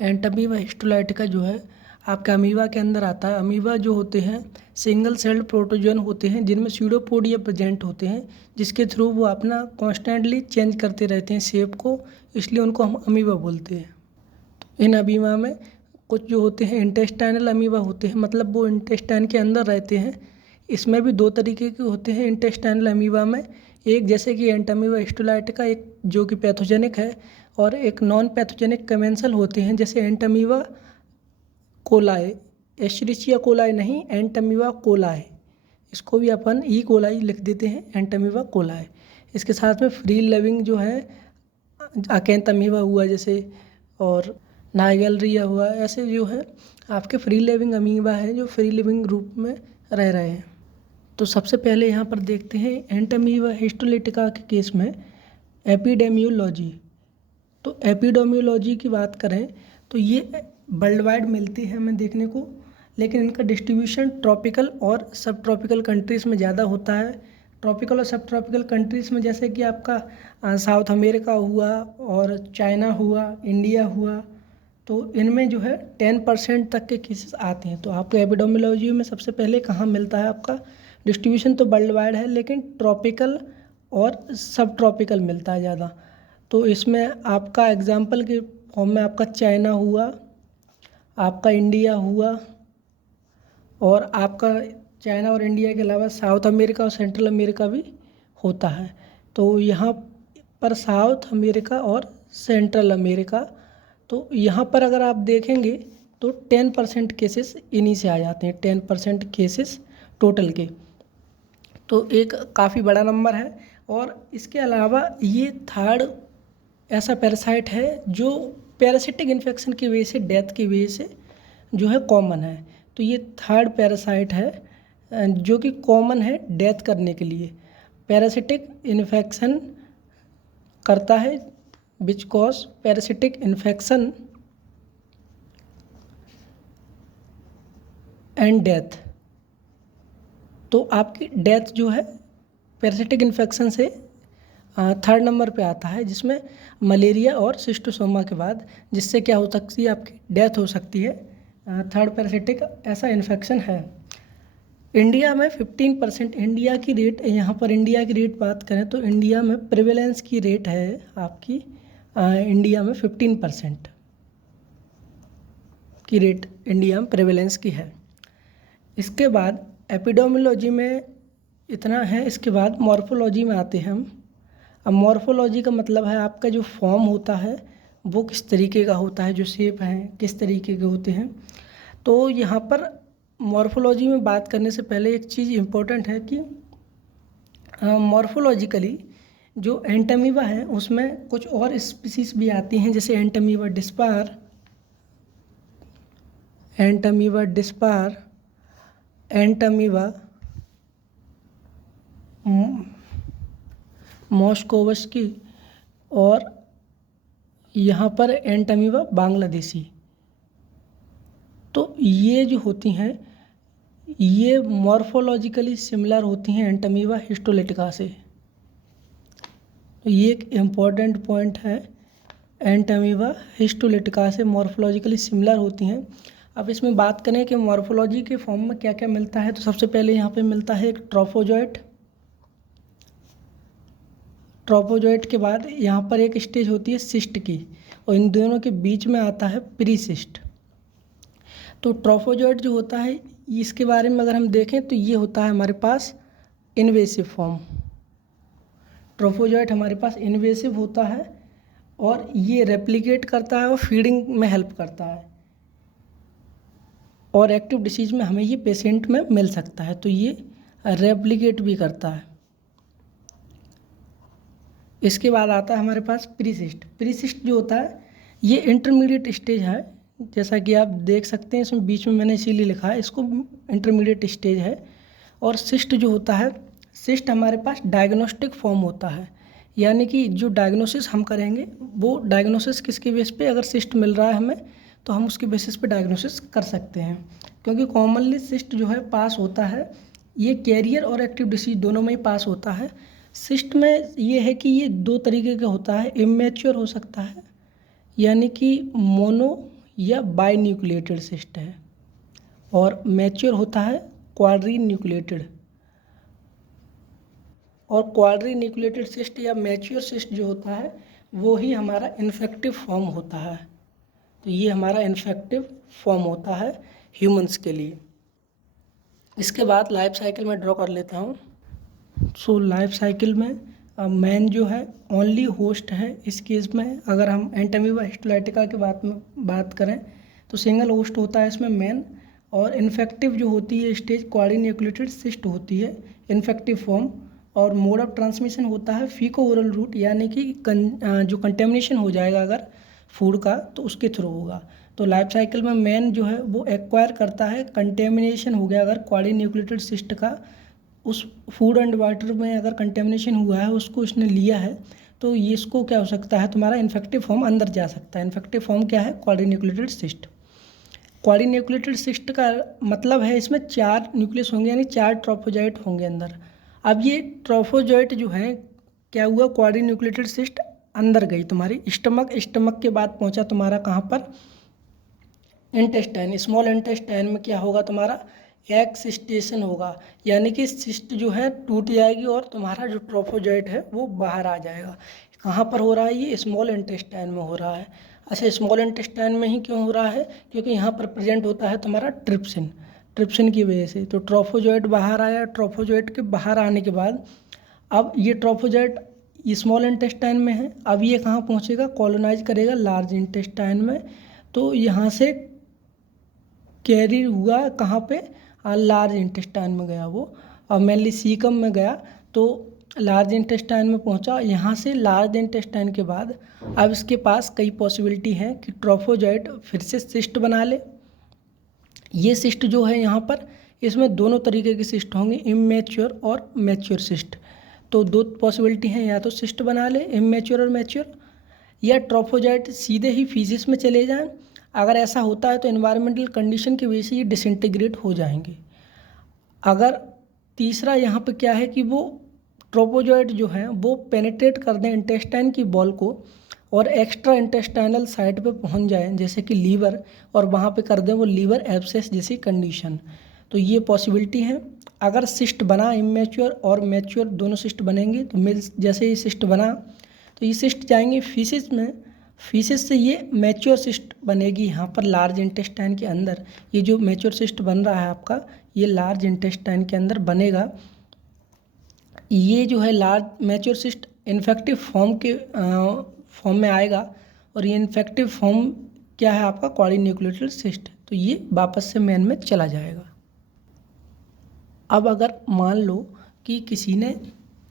Entamoeba histolytica जो है आपके अमीबा के अंदर आता है। अमीबा जो होते हैं सिंगल सेल्ड प्रोटोजोन होते हैं जिनमें स्यूडोपोडिया प्रेजेंट होते हैं, जिसके थ्रू वो अपना कॉन्स्टेंटली चेंज करते रहते हैं शेप को, इसलिए उनको हम अमीबा बोलते हैं। तो इन अमीबा में कुछ जो होते हैं इंटेस्टाइनल अमीबा होते हैं, मतलब वो इंटेस्टाइन के अंदर रहते हैं। इसमें भी दो तरीके के होते हैं इंटेस्टाइनल अमीबा में, एक जैसे कि एंटमीबा हिस्टोलाइटिका, एक जो कि पैथोजेनिक है, और एक नॉन पैथोजेनिक कमेंसल होते हैं जैसे एंटमीबा कोलाए, एस्चरिचिया कोलाए नहीं, एंटमीबा कोलाए। इसको भी अपन ई कोलाई लिख देते हैं, एंटमीबा कोलाए। इसके साथ में फ्री लिविंग जो है अकेंथमीबा हुआ जैसे, और नाइगेलरिया हुआ, ऐसे जो है आपके फ्री लिविंग अमीबा है जो फ्री लिविंग रूप में रह रहे हैं। तो सबसे पहले यहाँ पर देखते हैं एंटमीबा हिस्टोलाइटिका के केस में एपिडेमियोलॉजी। तो एपिडेमियोलॉजी की बात करें तो ये वर्ल्ड वाइड मिलती है हमें देखने को, लेकिन इनका डिस्ट्रीब्यूशन ट्रॉपिकल और सब ट्रॉपिकल कंट्रीज़ में ज़्यादा होता है। ट्रॉपिकल और सब ट्रॉपिकल कंट्रीज़ में जैसे कि आपका साउथ अमेरिका हुआ और चाइना हुआ, इंडिया हुआ, तो इनमें जो है 10% तक के केसेस आते हैं। तो आपको एपिडेमियोलॉजी में सबसे पहले कहाँ मिलता है, आपका डिस्ट्रीब्यूशन तो वर्ल्ड वाइड है लेकिन ट्रॉपिकल और सब ट्रॉपिकल मिलता है ज़्यादा। तो इसमें आपका एग्जाम्पल के फॉर्म में आपका चाइना हुआ, आपका इंडिया हुआ, और आपका चाइना और इंडिया के अलावा साउथ अमेरिका और सेंट्रल अमेरिका भी होता है। तो यहाँ पर साउथ अमेरिका और सेंट्रल अमेरिका, तो यहाँ पर अगर आप देखेंगे तो 10% केसेस इन्हीं से आ जाते हैं, 10% केसेस टोटल के। तो एक काफ़ी बड़ा नंबर है। और इसके अलावा ये थर्ड ऐसा पैरासाइट है जो पैरासिटिक इन्फेक्शन की वजह से, डेथ की वजह से जो है कॉमन है। तो ये थर्ड पैरासाइट है जो कि कॉमन है डेथ करने के लिए। पैरासिटिक इन्फेक्शन करता है which cause parasitic infection and death. तो आपकी डेथ जो है पैरासिटिक इन्फेक्शन से थर्ड नंबर पे आता है, जिसमें मलेरिया और सिस्टोसोमा के बाद, जिससे क्या हो सकती है आपकी डेथ हो सकती है। थर्ड पैरासिटिक ऐसा इन्फेक्शन है। इंडिया में 15%, इंडिया की रेट, यहाँ पर इंडिया की रेट बात करें तो इंडिया में प्रिवेलेंस की रेट है आपकी इंडिया में 15% की रेट इंडिया में प्रिवेलेंस की है। इसके बाद एपिडेमियोलॉजी में इतना है। इसके बाद मॉर्फोलॉजी में आते हैं हम। अब मॉर्फोलॉजी का मतलब है आपका जो फॉर्म होता है वो किस तरीके का होता है, जो शेप हैं किस तरीके के होते हैं। तो यहाँ पर मॉर्फोलॉजी में बात करने से पहले एक चीज़ इम्पोर्टेंट है कि मॉर्फोलॉजिकली जो एंटमीबा है उसमें कुछ और स्पीसीज भी आती हैं, जैसे एंटमीबा डिस्पार, एंटमीबा डिस्पार, एंटमीबा मॉस्कोवस्की, और यहाँ पर एंटमीबा बांग्लादेशी। तो ये जो होती हैं ये मॉर्फोलॉजिकली सिमिलर होती हैं एंटमीबा हिस्टोलाइटिका से। तो ये एक इम्पॉर्टेंट पॉइंट है, एंटमीबा हिस्टोलाइटिका से मॉर्फोलॉजिकली सिमिलर होती हैं। अब इसमें बात करें कि मॉर्फोलॉजी के फॉर्म में क्या क्या मिलता है, तो सबसे पहले यहाँ पे मिलता है एक ट्रोफोजोइट। ट्रोफोजोइट के बाद यहाँ पर एक स्टेज होती है सिस्ट की, और इन दोनों के बीच में आता है प्रीसिस्ट। तो ट्रोफोजोइट जो होता है इसके बारे में अगर हम देखें तो ये होता है हमारे पास इन्वेसिव फॉर्म। ट्रोफोजोइट हमारे पास इन्वेसिव होता है और ये रेप्लिकेट करता है और फीडिंग में हेल्प करता है, और एक्टिव डिसीज में हमें ये पेशेंट में मिल सकता है। तो ये रेप्लिकेट भी करता है। इसके बाद आता है हमारे पास प्रीसिस्ट। प्रीसिस्ट जो होता है ये इंटरमीडिएट स्टेज है, जैसा कि आप देख सकते हैं इसमें बीच में मैंने इसीलिए लिखा है इसको, इंटरमीडिएट स्टेज है। और सिस्ट जो होता है, सिस्ट हमारे पास डायग्नोस्टिक फॉर्म होता है, यानी कि जो डायग्नोसिस हम करेंगे वो डायग्नोसिस किसके बेस पे, अगर सिस्ट मिल रहा है हमें तो हम उसके बेसिस पे डायग्नोसिस कर सकते हैं। क्योंकि कॉमनली सिस्ट जो है पास होता है, ये कैरियर और एक्टिव डिसीज दोनों में ही पास होता है। सिस्ट में ये है कि ये दो तरीके का होता है, इमेच्योर हो सकता है यानी कि मोनो या बाइन्यूक्लिएटेड सिस्ट है, और मैच्योर होता है क्वाड्रीन्यूक्लिएटेड। और क्वाड्रीन्यूक्लिएटेड सिस्ट या मैच्योर सिस्ट जो होता है वो ही हमारा इन्फेक्टिव फॉर्म होता है। तो ये हमारा इन्फेक्टिव फॉर्म होता है ह्यूमंस के लिए। इसके बाद लाइफ साइकिल में ड्रॉ कर लेता हूँ। सो लाइफ साइकिल में मैन जो है ओनली होस्ट है। इस केस में अगर हम एंटामीबा हिस्टोलाइटिका की बात करें तो सिंगल होस्ट होता है इसमें मैन, और इन्फेक्टिव जो होती है स्टेज क्वाड्रीन्यूक्लिएटेड सिस्ट होती है इन्फेक्टिव फॉर्म। और मोड ऑफ ट्रांसमिशन होता है फीको ओरल रूट, यानी कि जो कंटेमिनेशन हो जाएगा अगर फूड का तो उसके थ्रू होगा। तो लाइफ साइकिल में मैन जो है वो एक्वायर करता है, कंटेमिनेशन हो गया अगर क्वाड्रीन्यूक्लिएटेड सिस्ट का, उस फूड एंड वाटर में अगर कंटेमिनेशन हुआ है उसको इसने लिया है, तो ये इसको क्या हो सकता है तुम्हारा इन्फेक्टिव फॉर्म अंदर जा सकता है। इन्फेक्टिव फॉर्म क्या है? क्वाड्रीन्यूक्लिएटेड सिस्ट। क्वाड्रीन्यूक्लिएटेड सिस्ट का मतलब है इसमें 4 न्यूक्लियस होंगे, यानी 4 ट्रोफोजाइट होंगे अंदर। अब ये ट्रोफोजाइट जो है क्या हुआ, क्वाड्रीन्यूक्लिएटेड सिस्ट अंदर गई तुम्हारी स्टमक के बाद पहुंचा तुम्हारा कहाँ पर, इंटेस्टाइन। स्मॉल इंटेस्टाइन में क्या होगा तुम्हारा, एक्सिस्टेशन होगा, यानी कि सिस्ट जो है टूट जाएगी और तुम्हारा जो ट्रोफोजाइट है वो बाहर आ जाएगा। कहाँ पर हो रहा है ये? स्मॉल इंटेस्टाइन में हो रहा है। अच्छा, स्मॉल इंटेस्टाइन में ही क्यों हो रहा है? क्योंकि यहाँ पर प्रेजेंट होता है तुम्हारा ट्रिप्सिन की वजह से। तो ट्रोफोजाइट बाहर आया, ट्रोफोजाइट के बाहर आने के बाद अब ये ट्रोफोजाइट स्मॉल इंटेस्टाइन में है, अब ये कहाँ पहुँचेगा, कॉलोनाइज करेगा लार्ज इंटेस्टाइन में। तो यहाँ से कैरी हुआ कहाँ पे, लार्ज इंटेस्टाइन में गया वो, और मेनली सीकम में गया तो लार्ज इंटेस्टाइन में पहुँचा। यहाँ से लार्ज इंटेस्टाइन के बाद अब इसके पास कई पॉसिबिलिटी हैं कि ट्रोफोजाइट फिर से सिस्ट बना ले। ये सिस्ट जो है यहाँ पर, इसमें दोनों तरीके के सिस्ट होंगे, इमैच्योर और मैच्योर सिस्ट। तो 2 पॉसिबिलिटी हैं, या तो सिस्ट बना ले इमैच्योर और मैच्योर, या ट्रोफोजाइट सीधे ही फीसिस में चले जाएं। अगर ऐसा होता है तो एनवायरमेंटल कंडीशन की वजह से ये डिसइंटीग्रेट हो जाएंगे। अगर तीसरा यहाँ पे क्या है कि वो ट्रोफोजाइट जो है वो पेनिट्रेट कर दें इंटेस्टाइन की वॉल को और एक्स्ट्रा इंटेस्टाइनल साइट पे पहुँच जाए, जैसे कि लीवर, और वहाँ पे कर दें वो लीवर एब्सेस जैसी कंडीशन। तो ये पॉसिबिलिटी है। अगर सिस्ट बना, इमैच्योर और मैच्योर दोनों सिस्ट बनेंगे, तो जैसे ही सिस्ट बना तो ये सिस्ट जाएंगे फीसिस में, फीसिस से ये मैच्योर सिस्ट बनेगी यहाँ पर लार्ज इंटेस्टाइन के अंदर। ये जो मैच्योर सिस्ट बन रहा है आपका, ये लार्ज इंटेस्टाइन के अंदर बनेगा। ये जो है large mature cyst infective form में आएगा, और ये इन्फेक्टिव फॉर्म क्या है आपका, क्वाड्रीन्यूक्लिएटेड सिस्ट। तो ये वापस से मैन में चला जाएगा। अब अगर मान लो कि किसी ने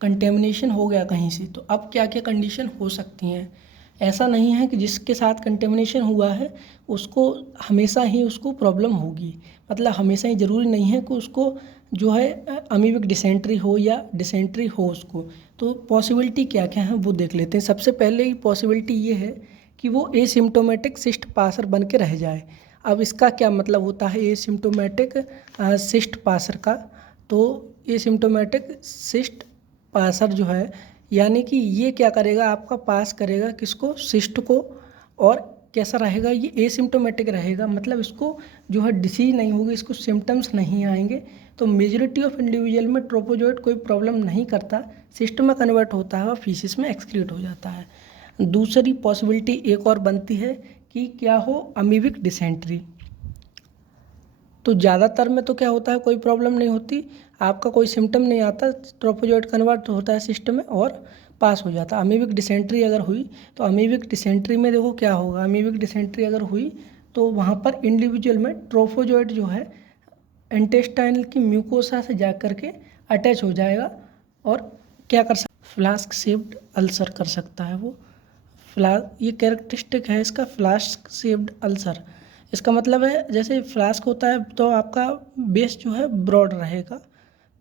कंटेमिनेशन हो गया कहीं से, तो अब क्या क्या कंडीशन हो सकती हैं। ऐसा नहीं है कि जिसके साथ कंटेमिनेशन हुआ है उसको हमेशा ही उसको प्रॉब्लम होगी, मतलब हमेशा ही ज़रूरी नहीं है कि उसको जो है अमीबिक डिसेंट्री हो या डिसेंट्री हो उसको। तो पॉसिबिलिटी क्या क्या है वो देख लेते हैं। सबसे पहले ही पॉसिबिलिटी ये है कि वो एसिम्प्टोमेटिक सिस्ट पासर बन के रह जाए। अब इसका क्या मतलब होता है एसिम्प्टोमेटिक सिस्ट पासर का? तो एसिम्प्टोमेटिक सिस्ट पासर जो है, यानी कि ये क्या करेगा, आपका पास करेगा किसको, सिस्ट को, और कैसा रहेगा, ये एसिम्प्टोमेटिक रहेगा, मतलब इसको जो है डिसीज नहीं होगी, इसको सिम्टम्स नहीं आएंगे। तो मेजॉरिटी ऑफ इंडिविजुअल में ट्रोफोजाइट कोई प्रॉब्लम नहीं करता, सिस्ट में कन्वर्ट होता है और फीसिस में एक्सक्रीट हो जाता है। दूसरी पॉसिबिलिटी एक और बनती है कि क्या हो, अमीबिक डिसेंट्री। तो ज़्यादातर में तो क्या होता है, कोई प्रॉब्लम नहीं होती, आपका कोई सिम्टम नहीं आता, ट्रोफोजाइट कन्वर्ट होता है सिस्टम में और पास हो जाता है। अमीबिक डिसेंट्री अगर हुई तो अमीबिक डिसेंट्री में देखो क्या होगा, अमीबिक डिसेंट्री अगर हुई तो वहाँ पर इंडिविजुअल में ट्रोफोजाइट जो है इंटेस्टाइनल की म्यूकोसा से जा कर के अटैच हो जाएगा और क्या कर सकता, फ्लास्क शेप्ड अल्सर कर सकता है वो। ये कैरेक्टरिस्टिक है इसका, फ्लास्क शेप्ड अल्सर। इसका मतलब है जैसे फ्लास्क होता है तो आपका बेस जो है ब्रॉड रहेगा,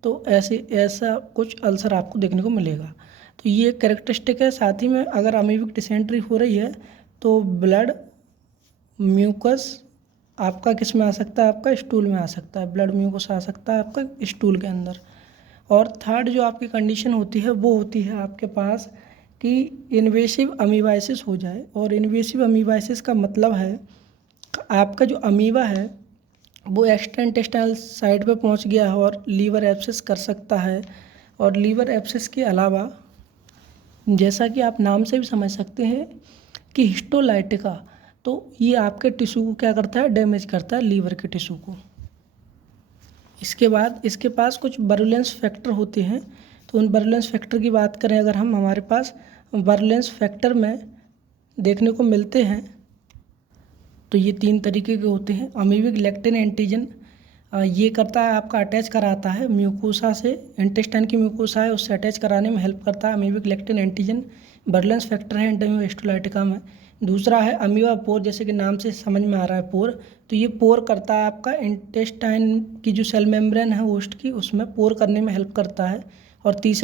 तो ऐसा कुछ अल्सर आपको देखने को मिलेगा। तो ये कैरेक्टरिस्टिक है। साथ ही में अगर अमीबिक डिसेंट्री हो रही है तो ब्लड म्यूकस आपका किस में आ सकता है, आपका स्टूल में आ सकता है, ब्लड म्यूकस आ सकता है आपका स्टूल के अंदर। और थर्ड जो आपकी कंडीशन होती है वो होती है आपके पास कि इन्वेसिव अमीबाइसिस हो जाए। और इन्वेसिव अमीबाइसिस का मतलब है आपका जो अमीबा है वो एक्स्ट्रा इंटेस्टाइनल साइड पे पहुंच गया है और लीवर एब्सेस कर सकता है। और लीवर एब्सेस के अलावा जैसा कि आप नाम से भी समझ सकते हैं कि हिस्टोलाइटिका, तो ये आपके टिश्यू को क्या करता है, डैमेज करता है लीवर के टिश्यू को। इसके बाद इसके पास कुछ बर्युलेंस फैक्टर होते हैं। तो उन बर्युलेंस फैक्टर की बात करें अगर हम, हमारे पास बर्युलेंस फैक्टर में देखने को मिलते हैं तो ये 3 तरीके के होते हैं। अमीबिक लेक्टिन एंटीजन, ये करता है आपका अटैच कराता है म्यूकोसा से, इंटेस्टाइन की म्यूकोसा है उससे अटैच कराने में हेल्प करता है अमीबिक लेक्टिन एंटीजन। बर्युलेंस फैक्टर है एंटामीबा हिस्टोलाइटिका में। दूसरा है अमीबा पोर, जैसे कि नाम से समझ में आ रहा है पोर, तो ये पोर करता है आपका इंटेस्टाइन की जो सेल मेम्ब्रेन है होस्ट की, उसमें पोर करने में हेल्प करता है। और तीसरा